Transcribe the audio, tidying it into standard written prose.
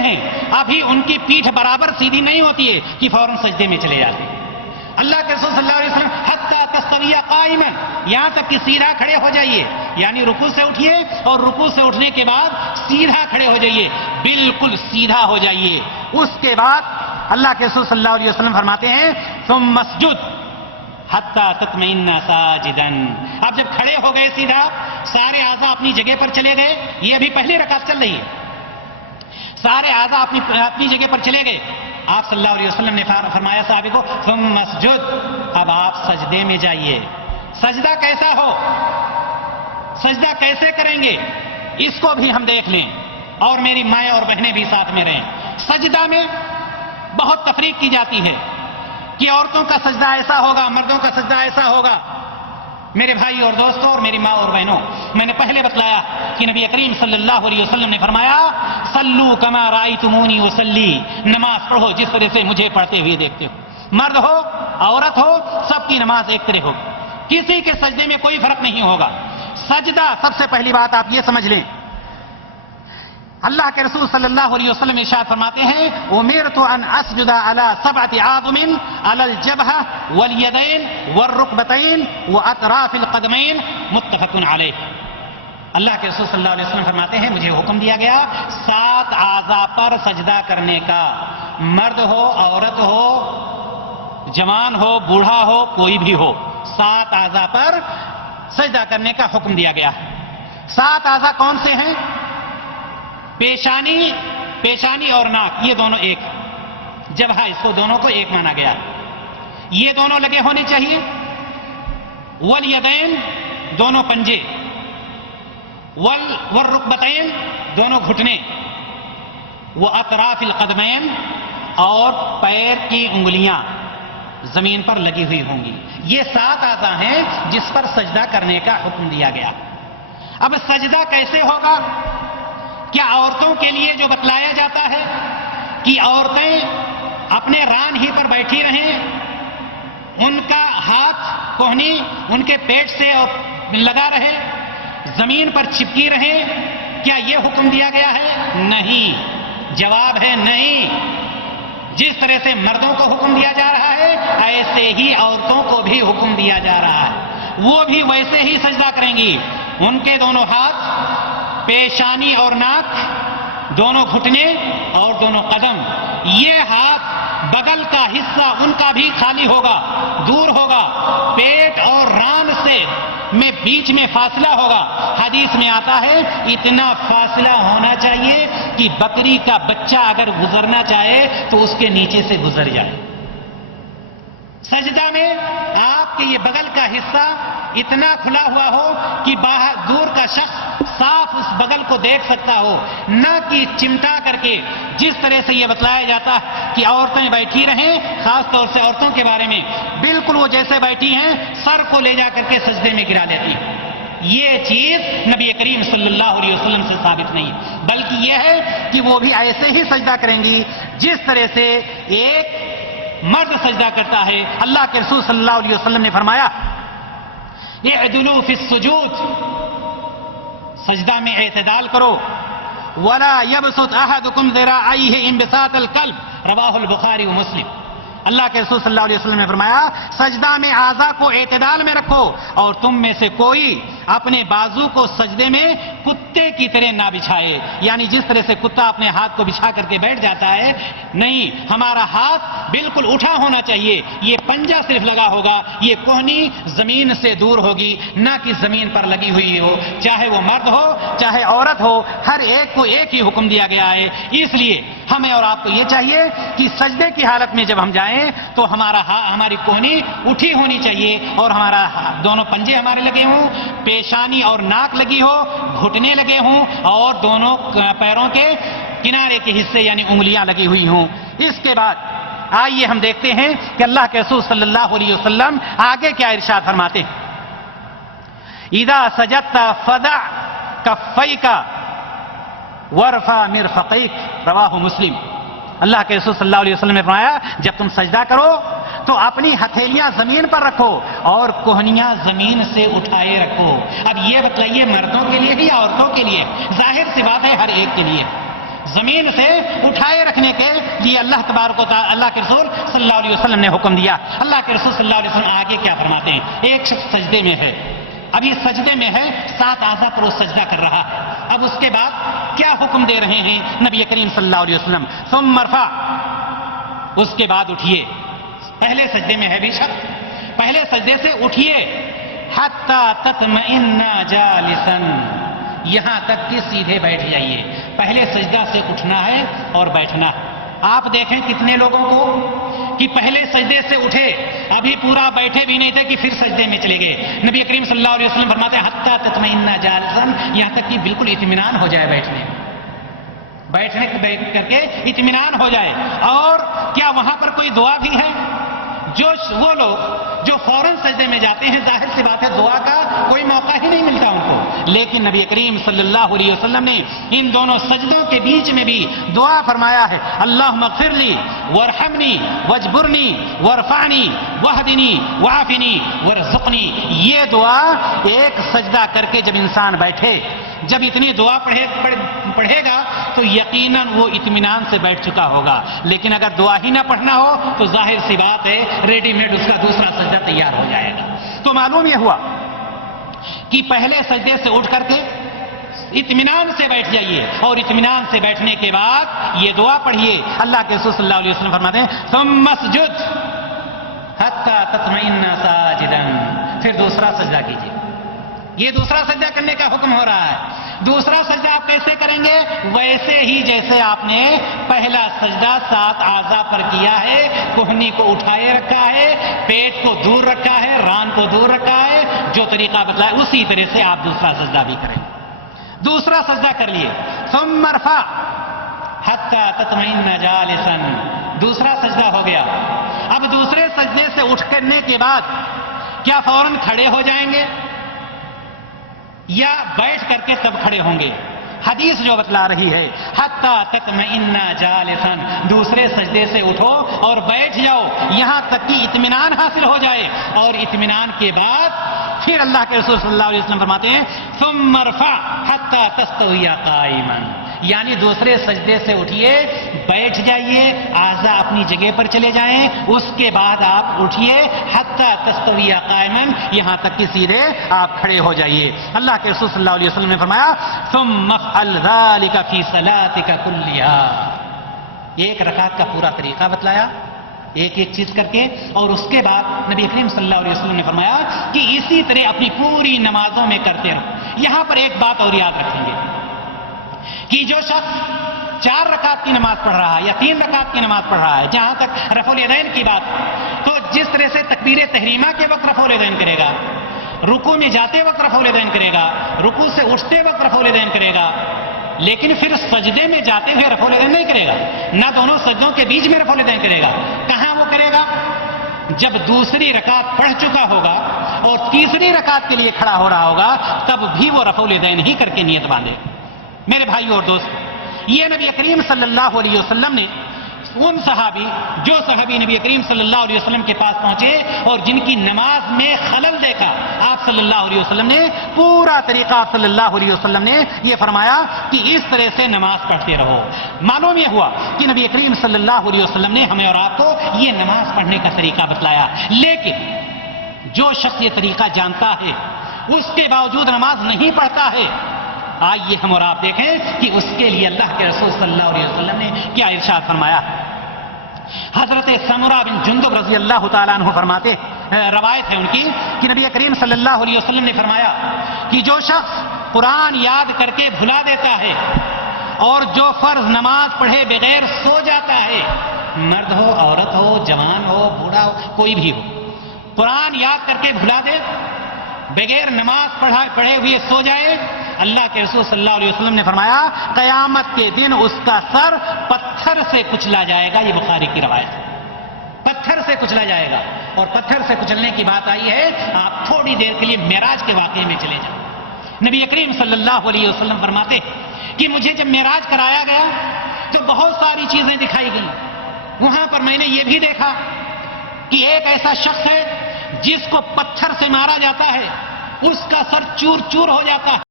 ہیں ابھی ان کی پیٹھ برابر سیدھی نہیں ہوتی ہے کہ فوراً سجدے میں چلے جاتے ہیں۔ اللہ کے رسول صلی اللہ علیہ وسلم حتی تستوی قائما، یہاں تک کہ سیدھا کھڑے ہو جائیے، یعنی رکوع سے اٹھیے اور رکوع سے اٹھنے کے بعد سیدھا کھڑے ہو جائیے، بالکل سیدھا ہو جائیے۔ اس کے بعد اللہ کے رسول صلی اللہ علیہ وسلم فرماتے ہیں ثم اسجد حتی تطمئن ساجدا، اب جب کھڑے ہو گئے سیدھا، سارے اعضاء اپنی جگہ پر چلے گئے، یہ ابھی پہلی رکعت چل رہی ہے، سارے اعضاء اپنی جگہ پر چلے گئے، آپ صلی اللہ علیہ وسلم نے فرمایا صحابی کو ثم اسجد، اب آپ سجدے میں جائیے۔ سجدہ کیسا ہو، سجدہ کیسے کریں گے، اس کو بھی ہم دیکھ لیں، اور میری مائیں اور بہنیں بھی ساتھ میں رہیں۔ سجدہ میں بہت تفریق کی جاتی ہے کہ عورتوں کا سجدہ ایسا ہوگا، مردوں کا سجدہ ایسا ہوگا۔ میرے بھائی اور دوستوں اور میری ماں اور بہنوں، میں نے پہلے بتلایا کہ نبی کریم صلی اللہ علیہ وسلم نے فرمایا صلو کما رأیتمونی اصلی، نماز پڑھو جس طرح سے مجھے پڑھتے ہوئے دیکھتے ہو، مرد ہو عورت ہو سب کی نماز ایک طرح ہوگی، کسی کے سجدے میں کوئی فرق نہیں ہوگا۔ سجدہ سب سے پہلی بات آپ یہ سمجھ لیں، اللہ کے رسول صلی اللہ علیہ وسلم ارشاد فرماتے ہیں امرت ان اسجد علی 7 اعظم علی الجبہہ والیدین والرکبتین واطراف القدمین، متفق علیہ۔ اللہ کے رسول صلی اللہ علیہ وسلم فرماتے ہیں مجھے حکم دیا گیا 7 اعضاء پر سجدہ کرنے کا، مرد ہو عورت ہو جوان ہو بوڑھا ہو کوئی بھی ہو، 7 اعضاء پر سجدہ کرنے کا حکم دیا گیا۔ 7 اعضاء کون سے ہیں؟ پیشانی اور ناک، یہ دونوں ایک، جبہہ اس کو دونوں کو ایک مانا گیا، یہ دونوں لگے ہونے چاہیے۔ والیدین دونوں پنجے، والرکبتین دونوں گھٹنے، واطراف القدمین اور پیر کی انگلیاں زمین پر لگی ہوئی ہوں گی۔ یہ 7 اعضاء ہیں جس پر سجدہ کرنے کا حکم دیا گیا۔ اب سجدہ کیسے ہوگا؟ کیا عورتوں کے لیے جو بتلایا جاتا ہے کہ عورتیں اپنے ران ہی پر بیٹھی رہیں، ان کا ہاتھ کوہنی ان کے پیٹ سے لگا رہے، زمین پر چپکی رہیں، کیا یہ حکم دیا گیا ہے؟ نہیں، جواب ہے نہیں۔ جس طرح سے مردوں کو حکم دیا جا رہا ہے ایسے ہی عورتوں کو بھی حکم دیا جا رہا ہے، وہ بھی ویسے ہی سجدہ کریں گی۔ ان کے دونوں ہاتھ، پیشانی اور ناک، دونوں گھٹنے اور دونوں قدم، یہ ہاتھ بغل کا حصہ ان کا بھی خالی ہوگا، دور ہوگا، پیٹ اور ران سے میں بیچ میں فاصلہ ہوگا۔ حدیث میں آتا ہے اتنا فاصلہ ہونا چاہیے کہ بکری کا بچہ اگر گزرنا چاہے تو اس کے نیچے سے گزر جائے۔ سجدہ میں آپ کے یہ بغل کا حصہ اتنا کھلا ہوا ہو کہ باہر دور کا شخص صاف اس بغل کو دیکھ سکتا ہو، نہ کہ چمٹا کر کے جس طرح سے یہ بتلایا جاتا ہے کہ عورتیں بیٹھی رہیں، خاص طور سے عورتوں کے بارے میں، بالکل وہ جیسے بیٹھی ہیں سر کو لے جا کر کے سجدے میں گرا لیتی ہیں۔ یہ چیز نبی کریم صلی اللہ علیہ وسلم سے ثابت نہیں، بلکہ یہ ہے کہ وہ بھی ایسے ہی سجدہ کریں گی جس طرح سے ایک مرد سجدہ کرتا ہے۔ اللہ کے رسول صلی اللہ علیہ وسلم نے فرمایا اعدلوا فی السجود، سجدہ میں اعتدال کرو، ولا یبسط احدکم ذراعیہ انبساط الکلب، رواہ البخاری و مسلم۔ اللہ کے رسول صلی اللہ علیہ وسلم نے فرمایا سجدہ میں اعضاء کو اعتدال میں رکھو، اور تم میں سے کوئی اپنے بازو کو سجدے میں کتے کی طرح نہ بچھائے، یعنی جس طرح سے کتا اپنے ہاتھ کو بچھا کر کے بیٹھ جاتا ہے، نہیں، ہمارا ہاتھ بالکل اٹھا ہونا چاہیے، یہ پنجہ صرف لگا ہوگا، یہ کوہنی زمین سے دور ہوگی، نہ کہ زمین پر لگی ہوئی ہو، چاہے وہ مرد ہو چاہے عورت ہو، ہر ایک کو ایک ہی حکم دیا گیا ہے۔ اس لیے ہمیں اور آپ کو یہ چاہیے کہ سجدے کی حالت میں جب ہم جائیں تو ہماری کوہنی اٹھی ہونی چاہیے، اور ہمارا دونوں پنجے ہمارے لگے ہوں، پیشانی اور ناک لگی ہو، گھٹنے لگے ہوں، اور دونوں پیروں کے کنارے کے حصے یعنی انگلیاں لگی ہوئی ہوں۔ اس کے بعد آئیے ہم دیکھتے ہیں کہ اللہ کے رسول صلی اللہ علیہ وسلم آگے کیا ارشاد فرماتے ہیں۔ اذا سجدت فدع کفیک وارفع مرفقیک، رواہ مسلم۔ اللہ کے رسول صلی اللہ علیہ وسلم نے فرمایا جب تم سجدہ کرو تو اپنی ہتھیلیاں زمین پر رکھو اور کوہنیاں زمین سے اٹھائے رکھو۔ اب یہ بتلائیے مردوں کے لیے بھی یا عورتوں کے لیے؟ ظاہر سی بات ہے ہر ایک کے لیے۔ زمین سے اٹھائے رکھنے کے لیے اللہ تبارک و تعالی اللہ کے رسول صلی اللہ علیہ وسلم نے حکم دیا. اللہ کے رسول صلی اللہ علیہ وسلم آگے کیا فرماتے ہیں؟ ایک شخص سجدے میں ہے، ابھی سجدے میں ہے، 7 اعضاء پر وہ سجدہ کر رہا ہے. اب اس کے بعد کیا حکم دے رہے ہیں نبی کریم صلی اللہ علیہ وسلم؟ ثم ارفع، اس کے بعد اٹھیے. پہلے سجدے میں ہے بھی شخص، پہلے سجدے سے اٹھیے. حتی تطمئن جالسا، یہاں تک کہ سیدھے بیٹھ جائیے. پہلے سجدہ سے اٹھنا ہے اور بیٹھنا ہے. آپ دیکھیں کتنے لوگوں کو کہ پہلے سجدے سے اٹھے، ابھی پورا بیٹھے بھی نہیں تھے کہ پھر سجدے میں چلے گئے. نبی کریم صلی اللہ علیہ وسلم فرماتے ہیں حتی تطمئن جالسا، یہاں تک کہ بالکل اطمینان ہو جائے بیٹھنے کر کے اطمینان ہو جائے. اور کیا وہاں پر کوئی دعا بھی ہے؟ وہ لوگ جو فوراً سجدے میں جاتے ہیں، ظاہر سی بات ہے دعا کا کوئی موقع ہی نہیں ملتا ان کو. لیکن نبی کریم صلی اللہ علیہ وسلم نے ان دونوں سجدوں کے بیچ میں بھی دعا فرمایا ہے، اللہم اغفر لی وارحمنی واجبرنی وارفعنی واہدنی وعافنی وارزقنی. یہ دعا ایک سجدہ کر کے جب انسان بیٹھے، جب اتنی دعا پڑھے گا تو یقیناً وہ اطمینان سے بیٹھ چکا ہوگا. لیکن اگر دعا ہی نہ پڑھنا ہو تو ظاہر سی بات ہے ریڈی میڈ اس کا دوسرا سجدہ تیار ہو جائے گا. تو معلوم یہ ہوا کہ پہلے سجدے سے اٹھ کر کے اطمینان سے بیٹھ جائیے، اور اطمینان سے بیٹھنے کے بعد یہ دعا پڑھیے. اللہ کے رسول صلی اللہ علیہ وسلم فرماتے ہیں ثم اسجد حتی تطمئن ساجدا، پھر دوسرا سجدہ کیجیے. یہ دوسرا سجدہ کرنے کا حکم ہو رہا ہے. دوسرا سجدہ آپ کیسے کریں گے؟ ویسے ہی جیسے آپ نے پہلا سجدہ 7 اعضاء پر کیا ہے، کوہنی کو اٹھائے رکھا ہے، پیٹ کو دور رکھا ہے، ران کو دور رکھا ہے، جو طریقہ بتلایا اسی طرح سے آپ دوسرا سجدہ بھی کریں. دوسرا سجدہ کر لیے. ثم ارفع حتی تطمئن جالسا، دوسرا سجدہ ہو گیا. اب دوسرے سجدے سے اٹھ کرنے کے بعد کیا فوراً کھڑے ہو جائیں گے یا بیٹھ کر کے تب کھڑے ہوں گے؟ حدیث جو بتلا رہی ہے حتی تطمئن جالسا، دوسرے سجدے سے اٹھو اور بیٹھ جاؤ یہاں تک کہ اطمینان حاصل ہو جائے. اور اطمینان کے بعد پھر اللہ کے رسول صلی اللہ علیہ وسلم فرماتے ہیں ثم ارفع حتی تستوی قائما، یعنی دوسرے سجدے سے اٹھیے، بیٹھ جائیے، اعضاء اپنی جگہ پر چلے جائیں، اس کے بعد آپ اٹھیے حتی تستوی قائما، یہاں تک کہ سیدھے آپ کھڑے ہو جائیے. اللہ کے رسول صلی اللہ علیہ وسلم نے فرمایا ثم افعل ذلك فی صلاتک کلھا، ایک رکعت کا پورا طریقہ بتلایا ایک ایک چیز کر کے. اور اس کے بعد نبی کریم صلی اللہ علیہ وسلم نے فرمایا کہ اسی طرح اپنی پوری نمازوں میں کرتے رہو. یہاں پر ایک بات اور یاد رکھیں گے کہ جو شخص 4 رکعت کی نماز پڑھ رہا ہے یا 3 رکعت کی نماز پڑھ رہا ہے، جہاں تک رفع الیدین کی بات، تو جس طرح سے تکبیر تحریمہ کے وقت رفع الیدین کرے گا، رکوع میں جاتے وقت رفع الیدین کرے گا، رکوع سے اٹھتے وقت رفع الیدین کرے گا، لیکن پھر سجدے میں جاتے ہوئے رفع الیدین نہیں کرے گا. نہ دونوں سجدوں کے بیچ میں رفع الیدین کرے گا. کہاں وہ کرے گا؟ جب دوسری رکعت پڑھ چکا ہوگا اور تیسری رکعت کے لیے کھڑا ہو رہا ہوگا، تب بھی وہ رفع الیدین ہی کر کے نیت باندھے. میرے بھائیو اور دوست، یہ نبی کریم صلی اللہ علیہ وسلم نے ان صحابی نبی کریم صلی اللہ علیہ وسلم کے پاس پہنچے اور جن کی نماز میں خلل دیکھا، آپ صلی اللہ علیہ وسلم نے پورا طریقہ صلی اللہ علیہ وسلم نے یہ فرمایا کہ اس طرح سے نماز پڑھتے رہو. معلوم یہ ہوا کہ نبی کریم صلی اللہ علیہ وسلم نے ہمیں اور آپ کو یہ نماز پڑھنے کا طریقہ بتلایا. لیکن جو شخص یہ طریقہ جانتا ہے اس کے باوجود نماز نہیں پڑھتا ہے، آئیے ہم اور آپ دیکھیں کہ اس کے لیے اللہ کے رسول صلی اللہ علیہ وسلم نے کیا ارشاد فرمایا. حضرت سمرہ بن جندب رضی اللہ تعالیٰ عنہ فرماتے، روایت ہے ان کی کہ نبی کریم صلی اللہ علیہ وسلم نے فرمایا کہ جو شخص قرآن یاد کر کے بھلا دیتا ہے اور جو فرض نماز پڑھے بغیر سو جاتا ہے، مرد ہو، عورت ہو، جوان ہو، بوڑھا ہو، کوئی بھی ہو، قرآن یاد کر کے بھلا دے، بغیر نماز پڑھے ہوئے سو جائے، اللہ کے رسول صلی اللہ علیہ وسلم نے فرمایا قیامت کے دن اس کا سر پتھر سے کچلا جائے گا. یہ بخاری کی روایت ہے. پتھر سے کچلا جائے گا. اور پتھر سے کچلنے کی بات آئی ہے، آپ تھوڑی دیر کے لیے معراج کے واقعے میں چلے جائیں. نبی کریم صلی اللہ علیہ وسلم فرماتے کہ مجھے جب معراج کرایا گیا تو بہت ساری چیزیں دکھائی گئیں. وہاں پر میں نے یہ بھی دیکھا کہ ایک ایسا شخص ہے جس کو پتھر سے مارا جاتا ہے، اس کا سر چور چور ہو جاتا ہے.